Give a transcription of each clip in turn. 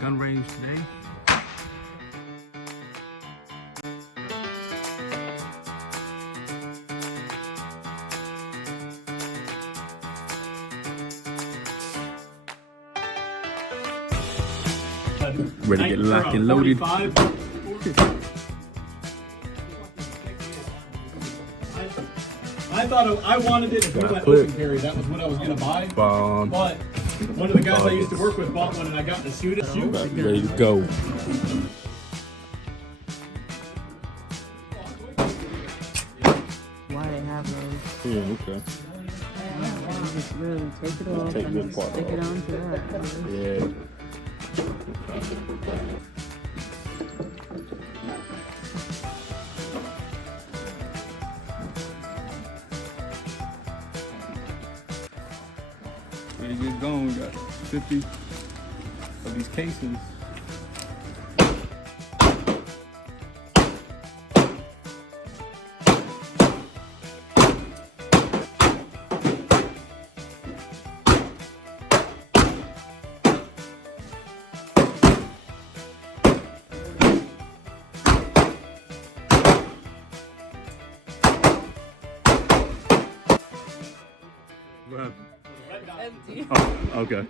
gun range today. Ready to get locked and loaded. I thought I wanted it if we went open carry. That was what I was gonna buy. But one of the guys I used to work with bought one, and I got to shoot it. Ready to go. Why they have those? Yeah, okay. You just really take it off take and this part stick off. it onto that. Yeah. Ready to get going. We got 50 of these cases. Empty. Oh, okay.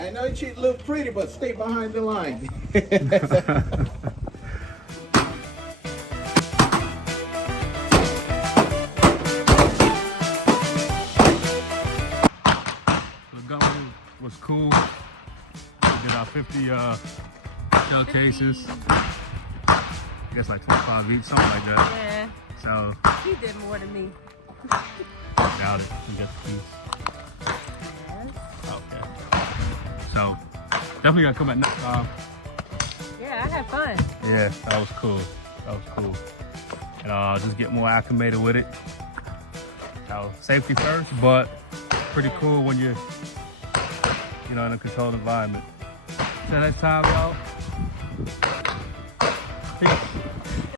I know you look pretty, but stay behind the line. The gun was cool. We did our 50 shell cases. I guess like 25 each, something like that. Yeah, So, he did more than me. doubt it. We got the piece. Okay. So, definitely gotta come at next time. Yeah, I had fun. Yeah, that was cool. That was cool. And just get more acclimated with it. Safety first, but pretty cool when you're, in a controlled environment. Till next time, y'all. Peace.